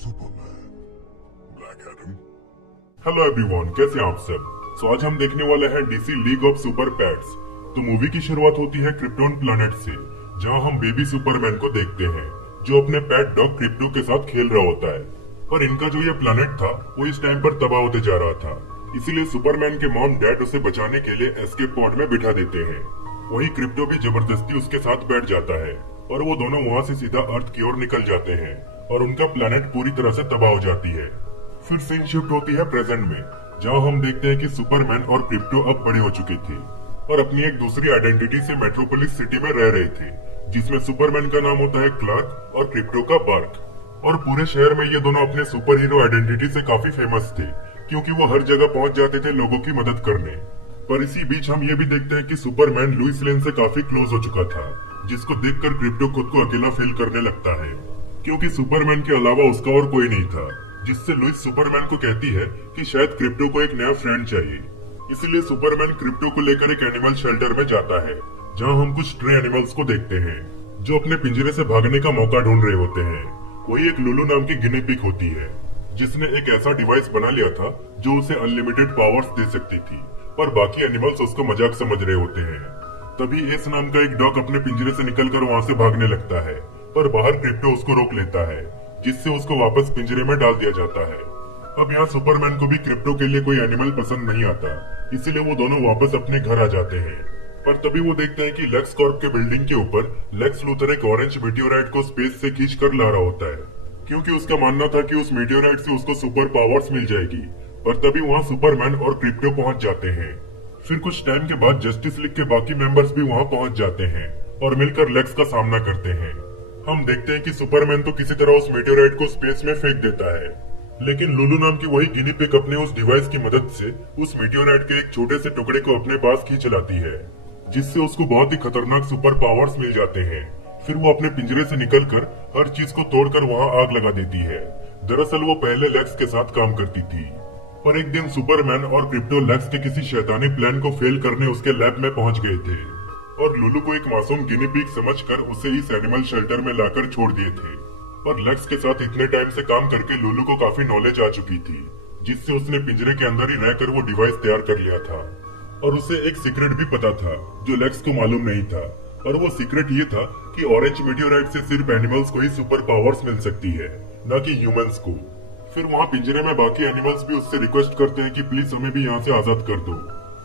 Superman, black Adam. Hello everyone, कैसे हैं आप सब। आज हम देखने वाले हैं DC league of super pets. तो मूवी की शुरुआत होती है क्रिप्टोन प्लैनेट से, जहां हम बेबी सुपरमैन को देखते हैं जो अपने पेट डॉग क्रिप्टो के साथ खेल रहा होता है। पर इनका जो ये प्लैनेट था वो इस टाइम पर तबाह होते जा रहा था, इसीलिए सुपरमैन के मॉम डैड उसे बचाने के लिए एस्केप पॉड में बिठा देते हैं। वही क्रिप्टो भी जबरदस्ती उसके साथ बैठ जाता है और वो दोनों वहाँ से सीधा अर्थ की ओर निकल जाते हैं और उनका प्लैनेट पूरी तरह से तबाह हो जाती है। फिर सीन शिफ्ट होती है प्रेजेंट में, जहाँ हम देखते हैं कि सुपरमैन और क्रिप्टो अब बड़े हो चुके थे और अपनी एक दूसरी आइडेंटिटी से मेट्रोपोलिस सिटी में रह रहे थे, जिसमें सुपरमैन का नाम होता है क्लार्क और क्रिप्टो का बर्क। और पूरे शहर में ये दोनों अपने सुपर हीरो आइडेंटिटी से काफी फेमस थे, क्योंकि वो हर जगह पहुंच जाते थे लोगों की मदद करने। पर इसी बीच हम ये भी देखते हैं कि सुपरमैन लुइस लेन से काफी क्लोज हो चुका था, जिसको देखकर क्रिप्टो खुद को अकेला फील करने लगता है, क्योंकि सुपरमैन के अलावा उसका और कोई नहीं था। जिससे लुइस सुपरमैन को कहती है कि शायद क्रिप्टो को एक नया फ्रेंड चाहिए। इसलिए सुपरमैन क्रिप्टो को लेकर एक एनिमल शेल्टर में जाता है, जहां हम कुछ स्ट्रे एनिमल्स को देखते हैं जो अपने पिंजरे से भागने का मौका ढूंढ रहे होते हैं। वही एक लुलू नाम की गिनी पिग होती है, जिसने एक ऐसा डिवाइस बना लिया था जो उसे अनलिमिटेड पावर्स दे सकती थी, पर बाकी एनिमल्स उसको मजाक समझ रहे होते हैं। तभी एस नाम का एक डॉग अपने पिंजरे से निकलकर वहां से भागने लगता है, पर बाहर क्रिप्टो उसको रोक लेता है, जिससे उसको वापस पिंजरे में डाल दिया जाता है। अब यहाँ सुपरमैन को भी क्रिप्टो के लिए कोई एनिमल पसंद नहीं आता, इसीलिए वो दोनों वापस अपने घर आ जाते हैं। पर तभी वो देखते हैं कि लेक्स कॉर्प के बिल्डिंग के ऊपर लेक्स लूथर एक ऑरेंज मीटियोराइट को स्पेस से खींच कर ला रहा होता है, क्योंकि उसका मानना था कि उस मीटियोराइट से उसको सुपर पावर्स मिल जाएगी। पर तभी वहाँ सुपरमैन और क्रिप्टो पहुंच जाते हैं। फिर कुछ टाइम के बाद जस्टिस लीग के बाकी मेंबर्स भी वहाँ पहुंच जाते हैं और मिलकर लेक्स का सामना करते हैं। हम देखते हैं कि सुपरमैन तो किसी तरह उस मीटियोराइट को स्पेस में फेंक देता है, लेकिन लुलू नाम की वही गिनी पिग अपने उस डिवाइस की मदद से उस मीटियोराइट के एक छोटे से टुकड़े को अपने पास खींच लाती है, जिससे उसको बहुत ही खतरनाक सुपर पावर्स मिल जाते हैं। फिर वो अपने पिंजरे से निकलकर हर चीज को तोड़कर वहाँ आग लगा देती है। दरअसल वो पहले लेक्स के साथ काम करती थी, पर एक दिन सुपरमैन और क्रिप्टो लेक्स के किसी शैतानी प्लान को फेल करने उसके लैब में पहुंच गए थे और लुलू को एक मासूम गिनी पिग समझकर उसे इस एनिमल शेल्टर में लाकर छोड़ दिए थे। और लेक्स के साथ इतने टाइम से काम करके लुलू को काफी नॉलेज आ चुकी थी, जिससे उसने पिंजरे के अंदर ही रहकर वो डिवाइस तैयार कर लिया था। और उसे एक सीक्रेट भी पता था जो लेक्स को मालूम नहीं था, और वो सीक्रेट ये था कि ऑरेंज मीटियोराइट से सिर्फ एनिमल्स को ही सुपर पावर्स मिल सकती है, न कि ह्यूमंस को। फिर वहाँ पिंजरे में बाकी एनिमल्स भी उससे रिक्वेस्ट करते हैं कि प्लीज हमें भी यहाँ से आजाद कर दो,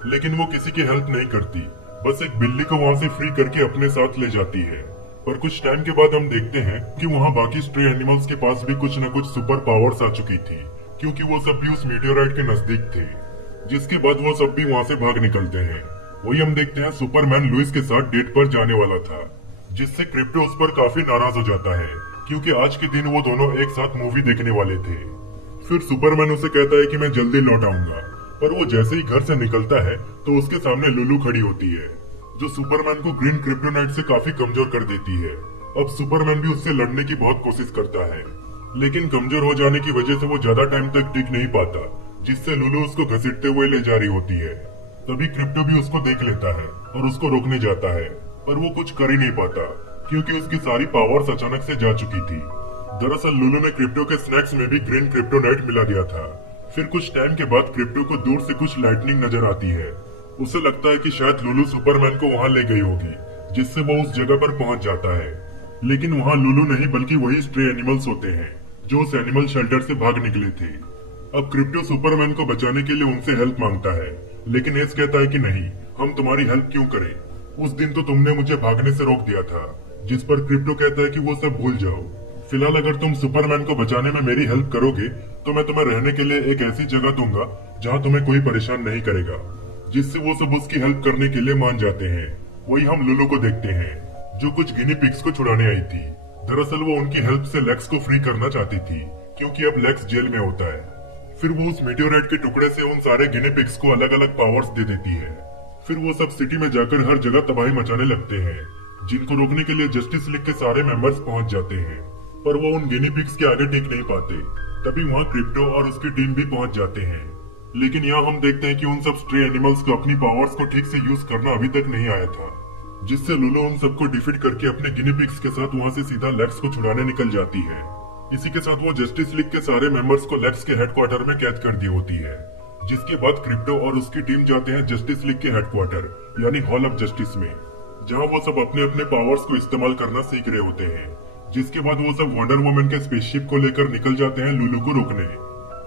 लेकिन वो किसी की हेल्प नहीं करती, बस एक बिल्ली को वहाँ से फ्री करके अपने साथ ले जाती है। पर कुछ टाइम के बाद हम देखते हैं कि वहाँ बाकी स्ट्रे एनिमल्स के पास भी कुछ न कुछ सुपर पावर्स आ चुकी थी, क्योंकि वो सब भी उस मीटियोराइट के नजदीक थे। जिसके बाद वो सब भी वहाँ से भाग निकलते हैं। वही हम देखते हैं सुपरमैन लुइस के साथ डेट पर जाने वाला था, जिससे क्रिप्टो उस पर काफी नाराज हो जाता है, क्योंकि आज के दिन वो दोनों एक साथ मूवी देखने वाले थे। फिर सुपरमैन उसे कहता है कि मैं जल्दी लौट आऊंगा, पर वो जैसे ही घर से निकलता है तो उसके सामने लुलू खड़ी होती है, जो सुपरमैन को ग्रीन क्रिप्टोनाइट से काफी कमजोर कर देती है। अब सुपरमैन भी उससे लड़ने की बहुत कोशिश करता है, लेकिन कमजोर हो जाने की वजह से वो ज्यादा टाइम तक टिक नहीं पाता, जिससे लुलू उसको घसीटते हुए ले जा रही होती है। तभी क्रिप्टो भी उसको देख लेता है और उसको रोकने जाता है, पर वो कुछ कर ही नहीं पाता, क्योंकि उसकी सारी पावर्स अचानक से जा चुकी थी। दरअसल लुलू ने क्रिप्टो के स्नैक्स में भी ग्रीन क्रिप्टोनाइट मिला दिया था। फिर कुछ टाइम के बाद क्रिप्टो को दूर से कुछ लाइटनिंग नजर आती है। उसे लगता है कि शायद लुलू सुपरमैन को वहां ले गई होगी, जिससे वो उस जगह पर पहुंच जाता है। लेकिन वहां लुलू नहीं बल्कि वही स्ट्रे एनिमल्स होते हैं जो उस एनिमल शेल्टर से भाग निकले थे। अब क्रिप्टो सुपरमैन को बचाने के लिए उनसे हेल्प मांगता है, लेकिन एस कहता है कि नहीं, हम तुम्हारी हेल्प क्यों करें, उस दिन तो तुमने मुझे भागने से रोक दिया था। जिस पर क्रिप्टो कहता है कि वो सब भूल जाओ, फिलहाल अगर तुम सुपरमैन को बचाने में मेरी हेल्प करोगे तो मैं तुम्हें रहने के लिए एक ऐसी जगह दूंगा जहाँ तुम्हें कोई परेशान नहीं करेगा। जिससे वो सब उसकी हेल्प करने के लिए मान जाते हैं। वही हम लुलू को देखते हैं, जो कुछ गिनी पिग्स को छुड़ाने आई थी। दरअसल वो उनकी हेल्प से लेक्स को फ्री करना चाहती थी, क्योंकि अब लेक्स जेल में होता है। फिर वो उस मीटियोराइट के टुकड़े से उन सारे गिनी पिग्स को अलग अलग पावर्स दे देती है। फिर वो सब सिटी में जाकर हर जगह तबाही मचाने लगते हैं, जिनको रोकने के लिए जस्टिस लीग के सारे मेंबर्स पहुंच जाते हैं, पर वो उन गिनी पिग्स के आगे टिक नहीं पाते। तभी वहाँ क्रिप्टो और उसकी टीम भी पहुंच जाते हैं, लेकिन यहाँ हम देखते हैं कि उन सब स्ट्रे एनिमल्स को अपनी पावर्स को ठीक से यूज करना अभी तक नहीं आया था, जिससे लुलू उन सबको डिफीट करके अपने गिनी पिग्स के साथ वहाँ से सीधा लेक्स को छुड़ाने निकल जाती है। इसी के साथ वो जस्टिस लीग के सारे मेंबर्स को लेक्स के हेडक्वार्टर में कैद कर दी होती है, जिसके बाद क्रिप्टो और उसकी टीम जाते हैं जस्टिस लीग के हेडक्वार्टर यानी हॉल ऑफ जस्टिस में, जहां वो सब अपने अपने पावर्स को इस्तेमाल करना सीख रहे होते हैं। जिसके बाद वो सब वंडर वुमन के स्पेसशिप को लेकर निकल जाते हैं लुलू को रोकने,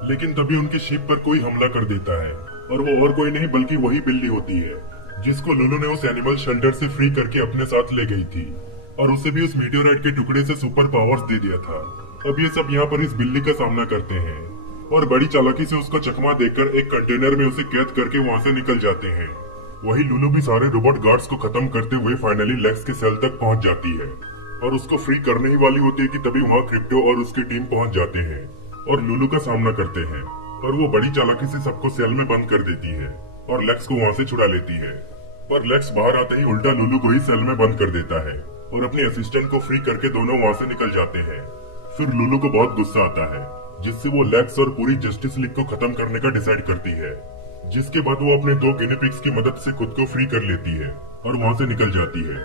लेकिन तभी उनकी शिप पर कोई हमला कर देता है और वो और कोई नहीं बल्कि वही बिल्ली होती है जिसको लुलू ने उस एनिमल शेल्टर से फ्री करके अपने साथ ले गई थी और उसे भी उस मीटियोराइट के टुकड़े से सुपर पावर्स दे दिया था। अब ये सब यहाँ पर इस बिल्ली का सामना करते हैं और बड़ी चालाकी से उसका चकमा देकर एक कंटेनर में उसे कैद करके वहाँ से निकल जाते हैं। वही लुलू भी सारे रोबोट गार्ड्स को खत्म करते हुए फाइनली लेक्स के सेल तक पहुँच जाती है और उसको फ्री करने ही वाली होती है कि तभी वहाँ क्रिप्टो और उसकी टीम पहुँच जाते हैं और लुलू का सामना करते हैं और वो बड़ी चालाकी से सबको सेल में बंद कर देती है और लेक्स को वहाँ से छुड़ा लेती है। पर लेक्स बाहर आते ही उल्टा लुलू को ही सेल में बंद कर देता है और अपने असिस्टेंट को फ्री करके दोनों वहाँ से निकल जाते हैं। फिर लुलू को बहुत गुस्सा आता है, जिससे वो लेक्स और पूरी जस्टिस लीग को खत्म करने का डिसाइड करती है, जिसके बाद वो अपने 2 गिनी पिग्स की मदद से खुद को फ्री कर लेती है और वहाँ से निकल जाती है।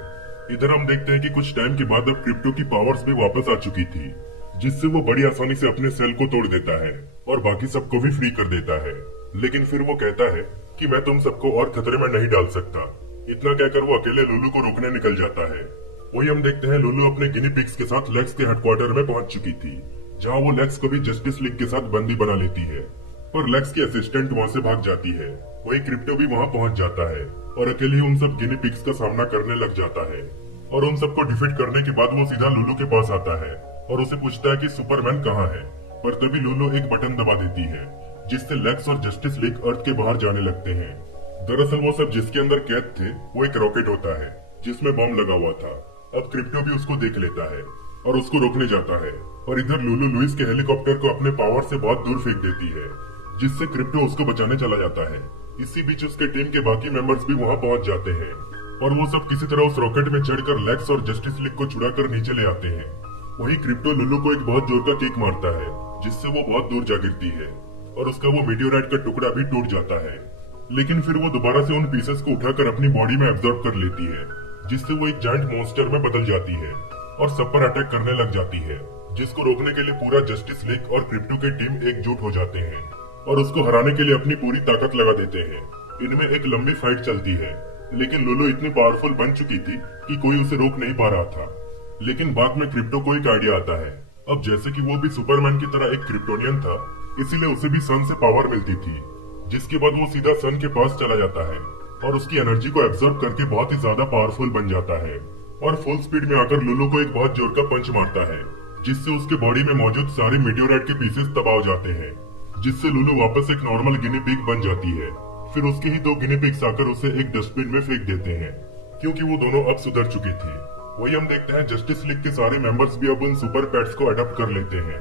इधर हम देखते हैं कि कुछ टाइम के बाद अब क्रिप्टो की पावर्स भी वापस आ चुकी थी, जिससे वो बड़ी आसानी से अपने सेल को तोड़ देता है और बाकी सबको भी फ्री कर देता है। लेकिन फिर वो कहता है कि मैं तुम सबको और खतरे में नहीं डाल सकता। इतना कहकर वो अकेले लुलू को रोकने निकल जाता है। वही हम देखते हैं लुलू अपने गिनी पिग्स के साथ लेक्स के हेडक्वार्टर में पहुंच चुकी थी, जहां वो लेक्स को भी जस्टिस लीग के साथ बंदी बना लेती है और लेक्स की असिस्टेंट वहां से भाग जाती है। वही क्रिप्टो भी वहां पहुंच जाता है और अकेले ही उन सब गिनी पिग्स का सामना करने लग जाता है और उन सबको डिफीट करने के बाद वो सीधा लुलू के पास आता है और उसे पूछता है कि सुपरमैन कहाँ है। पर तभी लुलू एक बटन दबा देती है, जिससे लेक्स और जस्टिस लीग अर्थ के बाहर जाने लगते हैं। दरअसल वो सब जिसके अंदर कैद थे वो एक रॉकेट होता है जिसमें बम लगा हुआ था। अब क्रिप्टो भी उसको देख लेता है और उसको रोकने जाता है और इधर लुलू लुइस के हेलीकॉप्टर को अपने पावर से बहुत दूर फेंक देती है, जिससे क्रिप्टो उसको बचाने चला जाता है। इसी बीच उसके टीम के बाकी मेंबर्स भी वहां पहुंच जाते हैं और वो सब किसी तरह उस रॉकेट में चढ़कर लेक्स और जस्टिस लीग को छुड़ाकर नीचे ले आते हैं। वही क्रिप्टो लुलू को एक बहुत जोर का किक मारता है, जिससे वो बहुत दूर जा गिरती है और उसका वो मीटियोराइट का टुकड़ा भी टूट जाता है। लेकिन फिर वो दोबारा से उन पीसेस को उठाकर अपनी बॉडी में एब्जॉर्ब कर लेती है, जिससे वो एक जायंट मॉन्स्टर में बदल जाती है और सब पर अटैक करने लग जाती है, जिसको रोकने के लिए पूरा जस्टिस लीग और क्रिप्टो की टीम एकजुट हो जाते हैं और उसको हराने के लिए अपनी पूरी ताकत लगा देते हैं। इनमें एक लंबी फाइट चलती है, लेकिन लुलू इतनी पावरफुल बन चुकी थी कि कोई उसे रोक नहीं पा रहा था। लेकिन बाद में क्रिप्टो को एक आइडिया आता है। अब जैसे कि वो भी सुपरमैन की तरह एक क्रिप्टोनियन था, इसीलिए उसे भी सन से पावर मिलती थी, जिसके बाद वो सीधा सन के पास चला जाता है और उसकी एनर्जी को एब्जॉर्ब करके बहुत ही ज्यादा पावरफुल बन जाता है और फुल स्पीड में आकर लुलू को एक बहुत जोर का पंच मारता है, जिससे उसके बॉडी में मौजूद सारे मीटियोराइट के पीसेस तबाह हो जाते हैं, जिससे लुलू वापस एक नॉर्मल गिनी पिग बन जाती है। फिर उसके ही 2 गिनी पिग्स आकर उसे एक डस्टबिन में फेंक देते हैं, क्योंकि वो दोनों अब सुधर चुकी थी। वही हम देखते हैं जस्टिस लीग के सारे मेंबर्स भी अब उन सुपर पेट्स को अडॉप्ट कर लेते हैं,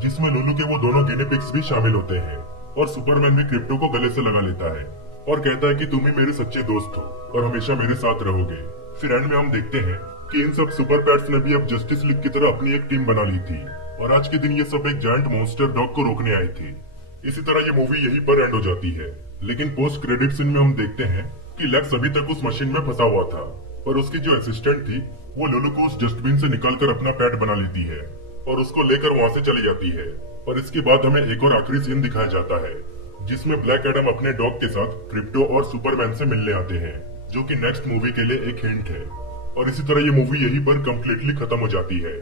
जिसमें लुलू के वो दोनों गिनी पिग्स भी शामिल होते हैं और सुपरमैन भी क्रिप्टो को गले से लगा लेता है और कहता है कि तुम ही मेरे सच्चे दोस्त हो और हमेशा मेरे साथ रहोगे। फिर एंड में हम देखते हैं कि इन सब सुपर पेट्स ने भी अब जस्टिस लीग की तरह अपनी एक टीम बना ली थी और आज के दिन ये सब एक जायंट मॉन्स्टर डॉग को रोकने आए थे। इसी तरह ये मूवी यहीं पर एंड हो जाती है। लेकिन पोस्ट क्रेडिट सीन में हम देखते हैं कि लेक्स अभी तक उस मशीन में फंसा हुआ था और उसकी जो असिस्टेंट थी वो लुलू को उस डस्टबिन से निकालकर अपना पेट बना लेती है और उसको लेकर वहां से चली जाती है। और इसके बाद हमें एक और आखिरी सीन दिखाया जाता है, जिसमें ब्लैक एडम अपने डॉग के साथ क्रिप्टो और सुपरमैन से मिलने आते हैं, जो कि नेक्स्ट मूवी के लिए एक हिंट है। और इसी तरह ये मूवी यहीं पर कम्प्लीटली खत्म हो जाती है।